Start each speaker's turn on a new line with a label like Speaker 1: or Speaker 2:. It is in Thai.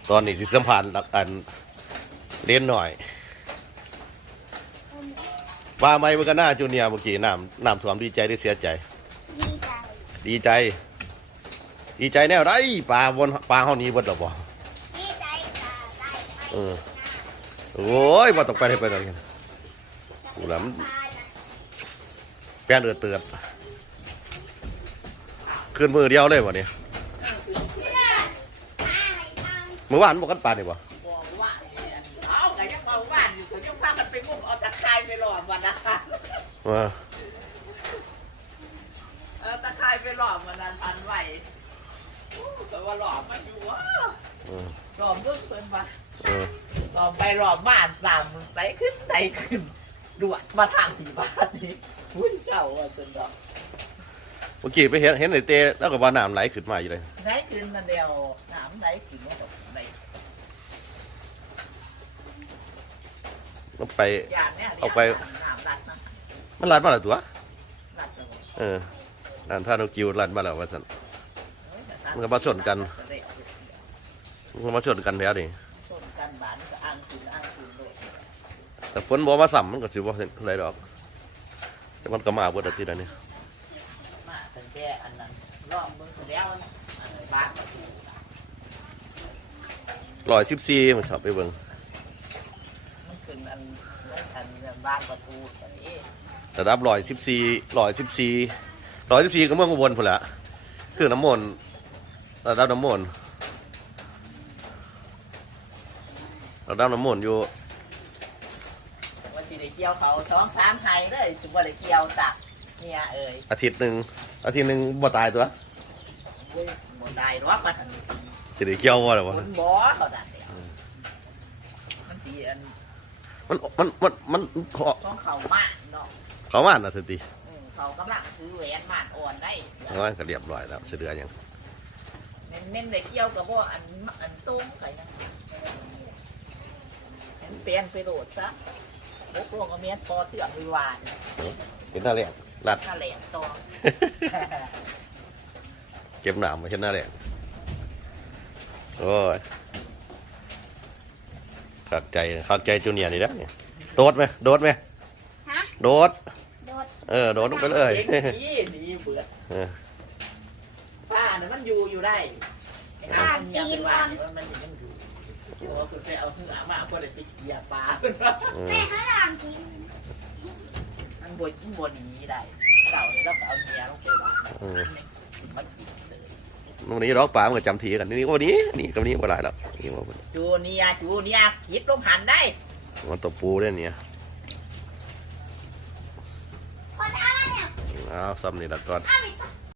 Speaker 1: ตอนนี้ที่สัมพันธ์อันเล่นหน่อยว่าไม่เมื่อกันหน้าจูเนียร์เมื่อกี้น้ำท่วมดีใจหรือเสียใจ
Speaker 2: ดีใจ
Speaker 1: ดีใจ ดีใจแน่ไรปลาห้องนี้บนหรอบ่
Speaker 2: ดีใจค่ะได้
Speaker 1: โอ้ยบ่ต้องไปให้ไปตอนนี้กูหลำแป้นเตือนขึ้นมือเดียวเลยบ่เนี่ยเมื่อวานบอกกันปลาเนี่ยบ่
Speaker 3: บอกว่าเอาไงยังบอกว่าอยู่ก็ยังพากันไปงมเอาตะไคร้ไปหลอมวันนะคะตะไคร้ไปหลอมวันนั้นพันไหวแต่ว่าหลอมมันอยู่วะหลอมเพิ่งเพิ่นมาหลอมไปหลอมบ้านตามไหนขึ้นดวดมาทางผีบ้านนี้อุ้ยเศร้าอ่ะจนดอก
Speaker 1: เมื่อกี้ไปเห็นไอ้เต้แล้วก็ว่าน้ำไหลขึ้นมาอยู่เลย
Speaker 3: ไหนขึ้นนั่นเดียวน้ำไหนขึ้นมาแบบไหน
Speaker 1: มันไป
Speaker 3: อย่างเนี้ย
Speaker 1: เอาไป
Speaker 3: น้ำรัดนะ
Speaker 1: มันรัดมาแล้วตัว
Speaker 3: รัดเลย
Speaker 1: นั่นท่านเอากิวรัดมาแล้วว่าสันมันก็มาส่วนกันมันมาส่วนกันแล้วนี่
Speaker 3: ส่วนกันบ้านก็อ่างขึ้นเลย
Speaker 1: แต่ฝนบ่มาสั่มมันก็สิบ่อะไรดอกแต่มันก็มาเบิดอาทิตย์นี้
Speaker 3: มาตั้งแต่อันนั้นรอบเบิ่งแล้วบ้านประตู
Speaker 1: 114มันชอบไปเบิ่ง
Speaker 3: มันขึ้นอันบ้านประตูอันนี้
Speaker 1: ระดับ114ก็เมืองอุบลพุ่นละคือน้ำมนต์ระดับน้ำมนต์อยู่
Speaker 3: ว่าสิได้เกี่ยวเขา2-3ไห้เลยสิบ่ได้เกี่ยวตักเนี่ยเอ้ย
Speaker 1: อาทิตย์หนึ่งบ่ตายตัว
Speaker 3: อุ้ยบ่ได้หรอกว่าทัน
Speaker 1: สิได้เกี่ยวบ่ล่ะวะ
Speaker 3: มันบ่เขาดันเดียวมันสิอัน
Speaker 1: มันขอ
Speaker 3: ของเขาม่านเนาะ
Speaker 1: เขามาน่ะสิติ
Speaker 3: เขากำลังซื้อแหวนม่านอ่อนได้
Speaker 1: ว่าก็เรียบร้อยแล้วเสือหยัง
Speaker 3: เน้นได้เกี่ยวกับว่าอันตรงใส่นะเห็นเปลี่ยนไปโหลดซะบกลงกับเมียนพอเสื่อมวิวาน
Speaker 1: เห็นหน้าแรงรัด
Speaker 3: ถ้าแหลมตอง
Speaker 1: เก็บหนามมาเห็นหน้าแรงโอ้ยขัดใจจูเนียร์นี่แล้วเนี่ยโดดไหม
Speaker 2: ฮะ
Speaker 1: โดด
Speaker 2: โดด
Speaker 1: โดดลงไปเลย
Speaker 3: นี่เบื่อป้าเนี่ยมันอยู่ได้มันยังอยู่โอ้คือไปเอาเหือมาเพื่อไปเกี่ยปลา
Speaker 2: แม่ข้างหลังกิน
Speaker 3: มันบดหนีได้เก่านี่เราก็เอาเมียลงไปวางมันกินเลย
Speaker 1: วันนี้ร้องป่ามันก็จำทีกันนี่วันนี้นี่กับนี้ก็หลายแล้วนี่ว่า
Speaker 3: จูเนียคิดลงหันได้
Speaker 1: มันตัวปูได้เนี่ย
Speaker 2: คนเอาเนี่ย
Speaker 1: เอาซ้ำนี่ละก่อน
Speaker 2: เอาไป